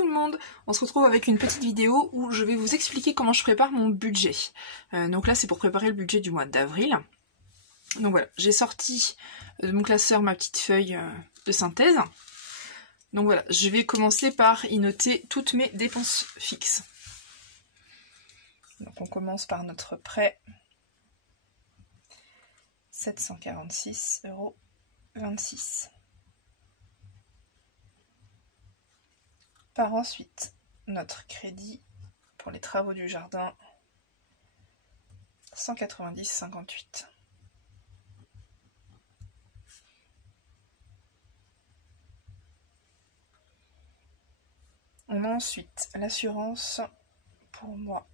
tout le monde, on se retrouve avec une petite vidéo où je vais vous expliquer comment je prépare mon budget. Donc là c'est pour préparer le budget du mois d'avril. Donc voilà, j'ai sorti de mon classeur ma petite feuille de synthèse. Donc voilà, je vais commencer par y noter toutes mes dépenses fixes. Donc on commence par notre prêt. 746,26 €. Par ensuite, notre crédit pour les travaux du jardin, 190,58 €. On a ensuite l'assurance pour moi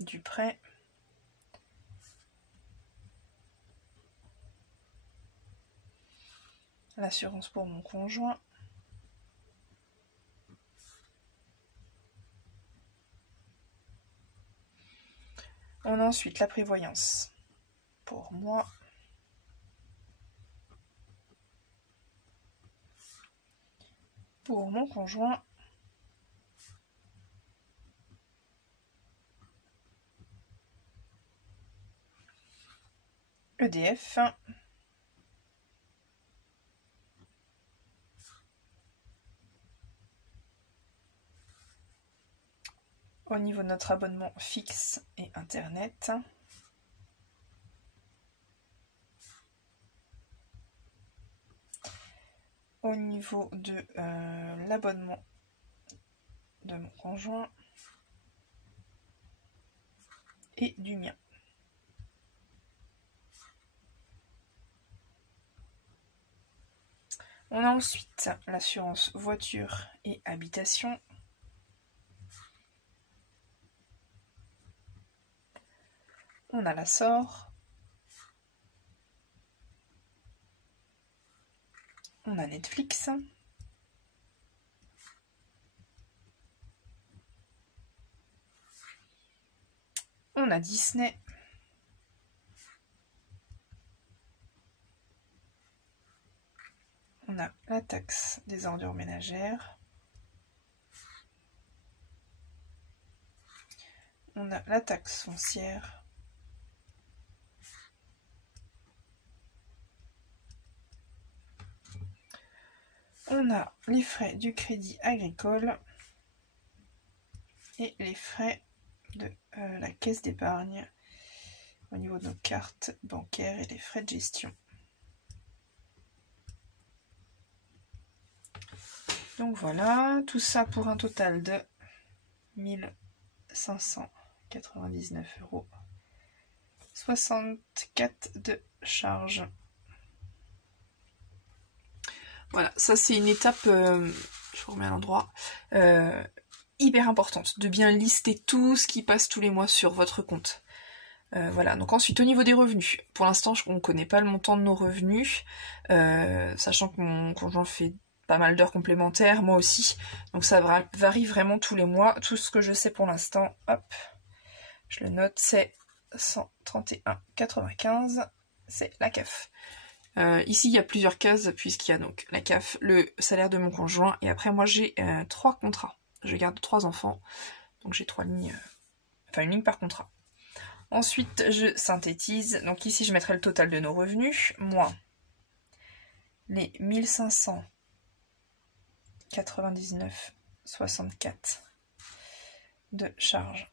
du prêt, l'assurance pour mon conjoint, on a ensuite la prévoyance pour moi, pour mon conjoint, EDF, au niveau de notre abonnement fixe et internet, au niveau de l'abonnement de mon conjoint et du mien. On a ensuite l'assurance voiture et habitation. On a la SOR. On a Netflix. On a Disney. On a la taxe des ordures ménagères. On a la taxe foncière. On a les frais du crédit agricole et les frais de la caisse d'épargne au niveau de nos cartes bancaires et les frais de gestion. Donc voilà, tout ça pour un total de 1599,64 € de charges. Voilà, ça c'est une étape, je vous remets à l'endroit, hyper importante, de bien lister tout ce qui passe tous les mois sur votre compte. Voilà, donc ensuite au niveau des revenus, pour l'instant on ne connaît pas le montant de nos revenus, sachant que mon conjoint fait pas mal d'heures complémentaires, moi aussi, donc ça varie vraiment tous les mois. Tout ce que je sais pour l'instant, hop, je le note, c'est 131,95, c'est la CAF. Ici il y a plusieurs cases puisqu'il y a donc la CAF, le salaire de mon conjoint, et après moi j'ai 3 contrats. Je garde 3 enfants, donc j'ai 3 lignes, enfin une ligne par contrat. Ensuite je synthétise, donc ici je mettrai le total de nos revenus, moins les 1599,64 de charges,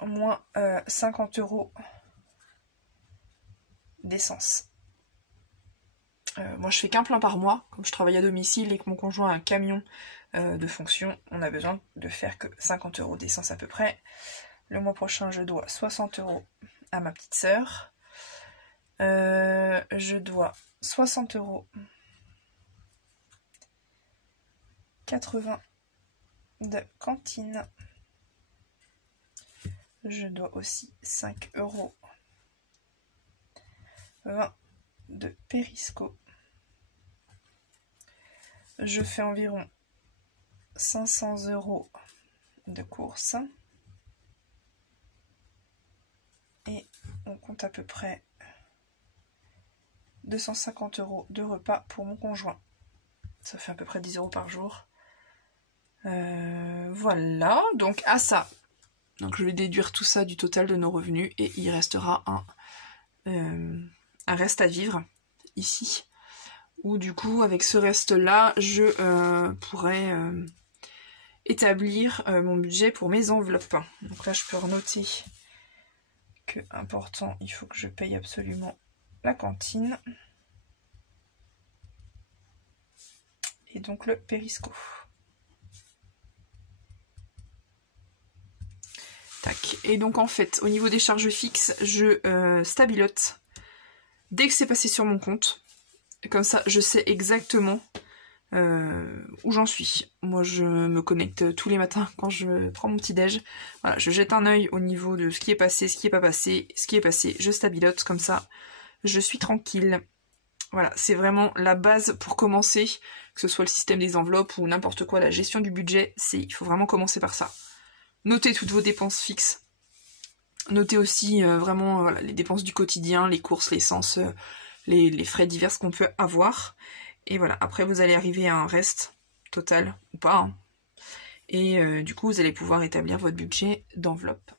moins 50 € d'essence. Moi je fais qu'un plein par mois, comme je travaille à domicile et que mon conjoint a un camion de fonction, on a besoin de faire que 50 € d'essence à peu près. Le mois prochain je dois 60 € à ma petite sœur. Je dois 60 € 80 de cantine. Je dois aussi 5 € 20 de périsco. Je fais environ 500 € de courses. Et on compte à peu près 250 € de repas pour mon conjoint. Ça fait à peu près 10 € par jour. Voilà, donc à ça. Donc je vais déduire tout ça du total de nos revenus et il restera un reste à vivre ici. Où du coup, avec ce reste-là, je pourrais établir mon budget pour mes enveloppes. Donc là, je peux renoter que, important, il faut que je paye absolument la cantine. Et donc le périsco. Tac. Et donc en fait, au niveau des charges fixes, je stabilote dès que c'est passé sur mon compte. Comme ça, je sais exactement où j'en suis. Moi, je me connecte tous les matins quand je prends mon petit déj. Voilà, je jette un œil au niveau de ce qui est passé, ce qui est pas passé, ce qui est passé, je stabilote comme ça. Je suis tranquille. Voilà, c'est vraiment la base pour commencer, que ce soit le système des enveloppes ou n'importe quoi, la gestion du budget, il faut vraiment commencer par ça. Notez toutes vos dépenses fixes. Notez aussi vraiment voilà, les dépenses du quotidien, les courses, l'essence, les frais divers qu'on peut avoir. Et voilà, après vous allez arriver à un reste total, ou pas. Hein. Et du coup, vous allez pouvoir établir votre budget d'enveloppe.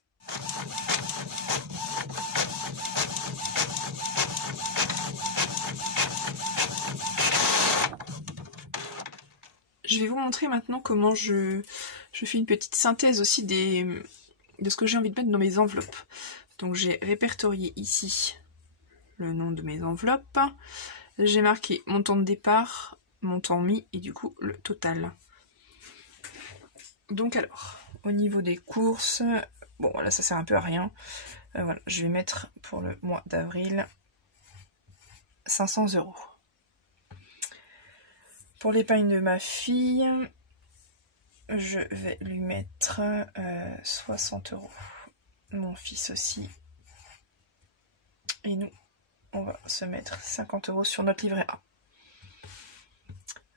Je vais vous montrer maintenant comment je fais une petite synthèse aussi de ce que j'ai envie de mettre dans mes enveloppes. Donc j'ai répertorié ici le nom de mes enveloppes. J'ai marqué montant de départ, montant mis et du coup le total. Donc alors, au niveau des courses, bon voilà, ça sert un peu à rien. Voilà, je vais mettre pour le mois d'avril 500 €. Pour l'épargne de ma fille, je vais lui mettre 60 €. Mon fils aussi. Et nous, on va se mettre 50 € sur notre livret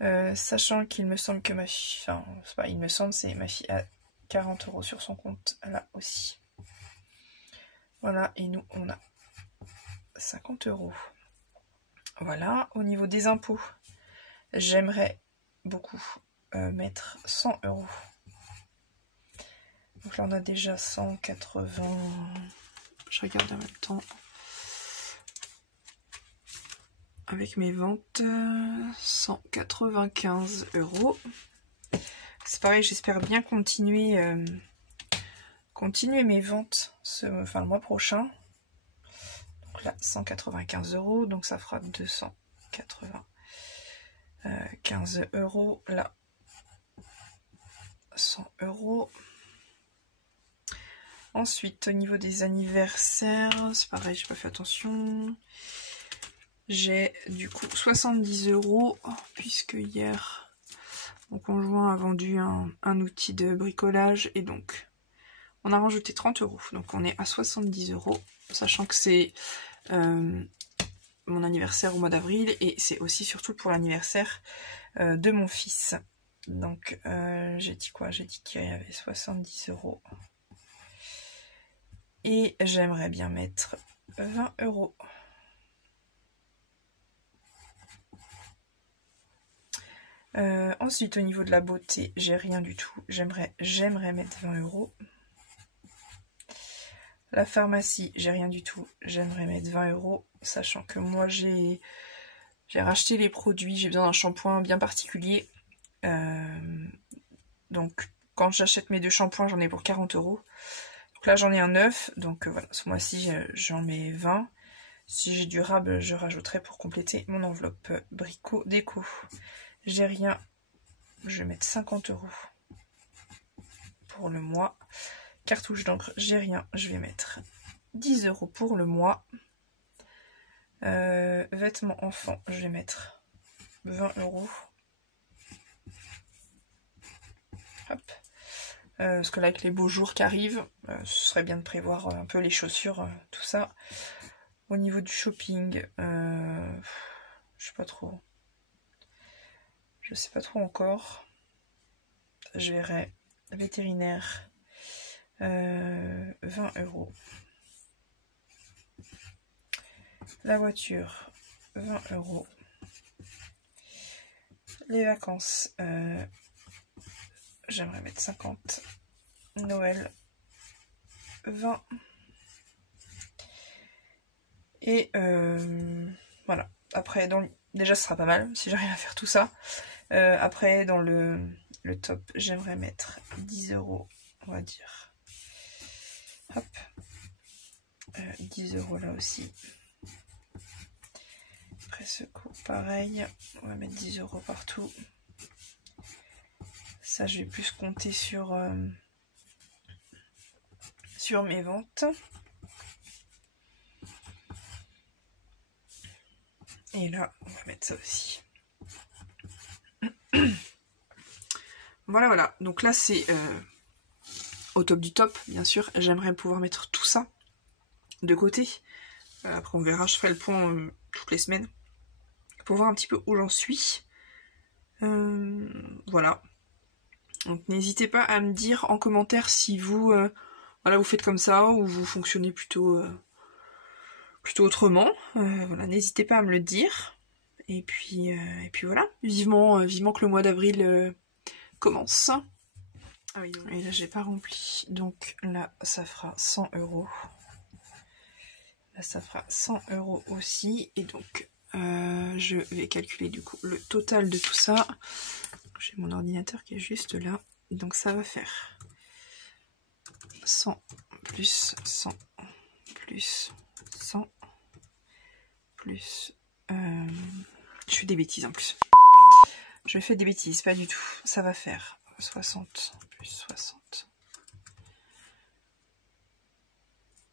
A. Sachant qu'il me semble que ma fille, enfin, c'est pas il me semble, c'est ma fille a 40 € sur son compte là aussi. Voilà, et nous, on a 50 €. Voilà, au niveau des impôts, j'aimerais beaucoup mettre 100 €. Donc là, on a déjà 180. Je regarde en même temps. Avec mes ventes, 195 €. C'est pareil, j'espère bien continuer mes ventes le mois prochain. Donc là, 195 €, donc ça fera 295 €. Là, 100 €. Ensuite, au niveau des anniversaires, c'est pareil, j'ai pas fait attention. J'ai du coup 70 €, puisque hier, mon conjoint a vendu un outil de bricolage, et donc on a rajouté 30 €. Donc on est à 70 €, sachant que c'est mon anniversaire au mois d'avril, et c'est aussi surtout pour l'anniversaire de mon fils. Donc j'ai dit quoi? J'ai dit qu'il y avait 70 €. Et j'aimerais bien mettre 20 €. Ensuite, au niveau de la beauté, j'ai rien du tout. J'aimerais mettre 20 €. La pharmacie, j'ai rien du tout. J'aimerais mettre 20 €, sachant que moi j'ai racheté les produits. J'ai besoin d'un shampoing bien particulier. Donc quand j'achète mes 2 shampoings, j'en ai pour 40 €. Donc là j'en ai un 9, donc voilà, ce mois-ci j'en mets 20. Si j'ai durable, je rajouterai pour compléter mon enveloppe Brico Déco. J'ai rien, je vais mettre 50 € pour le mois. Cartouche d'encre, j'ai rien, je vais mettre 10 € pour le mois. Vêtements enfants, je vais mettre 20 €. Hop. Parce que là, avec les beaux jours qui arrivent, ce serait bien de prévoir un peu les chaussures, tout ça. Au niveau du shopping, je sais pas trop. Je sais pas trop encore. Je verrai. Vétérinaire, 20 €. La voiture, 20 €. Les vacances, j'aimerais mettre 50. Noël, 20. Et voilà. Après, déjà ce sera pas mal si j'arrive à faire tout ça. Après, dans le top, j'aimerais mettre 10 €, on va dire. Hop. 10 € là aussi. Après secours, pareil. On va mettre 10 € partout. Ça, je vais plus compter sur mes ventes. Et là, on va mettre ça aussi. Voilà, voilà. Donc là, c'est au top du top, bien sûr. J'aimerais pouvoir mettre tout ça de côté. Après, on verra, je ferai le point toutes les semaines pour voir un petit peu où j'en suis. Voilà. Donc n'hésitez pas à me dire en commentaire si vous, voilà, vous faites comme ça ou vous fonctionnez plutôt autrement. Voilà, n'hésitez pas à me le dire. Et puis voilà, vivement que le mois d'avril commence. Ah oui, et là j'ai pas rempli, donc là ça fera 100 €. Là ça fera 100 € aussi, et donc je vais calculer du coup le total de tout ça. J'ai mon ordinateur qui est juste là, donc ça va faire 100 plus 100 plus 100 plus... je fais des bêtises en plus. Je fais des bêtises, pas du tout. Ça va faire 60 plus 60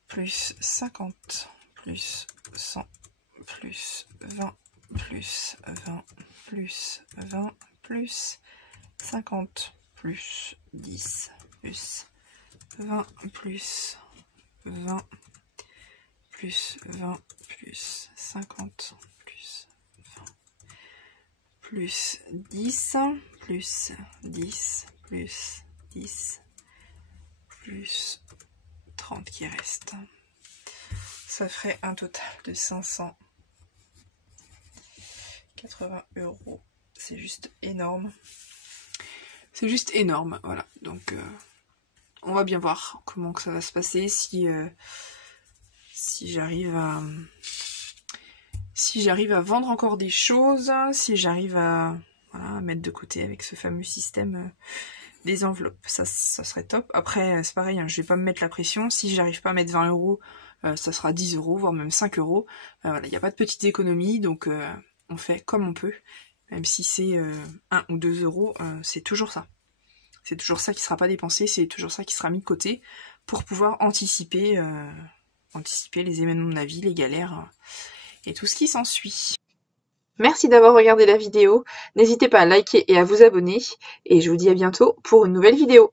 plus 50 plus 100 plus 20 plus 20 plus 20 plus 50 plus 10 plus 20 plus 20 plus 20 plus 50 plus 20 plus 10 plus 10 plus 10 plus 30 qui reste. Ça ferait un total de 580 €. C'est juste énorme. C'est juste énorme, voilà. Donc on va bien voir comment que ça va se passer, si j'arrive à vendre encore des choses, si j'arrive à, voilà, mettre de côté avec ce fameux système des enveloppes, ça serait top. Après c'est pareil, hein, je vais pas me mettre la pression, si j'arrive pas à mettre 20 €, ça sera 10 €, voire même 5 €. Voilà, il n'y a pas de petite économie, donc on fait comme on peut, même si c'est 1 ou 2 €, c'est toujours ça. C'est toujours ça qui sera pas dépensé, c'est toujours ça qui sera mis de côté pour pouvoir anticiper les événements de la vie, les galères et tout ce qui s'ensuit. Merci d'avoir regardé la vidéo, n'hésitez pas à liker et à vous abonner, et je vous dis à bientôt pour une nouvelle vidéo.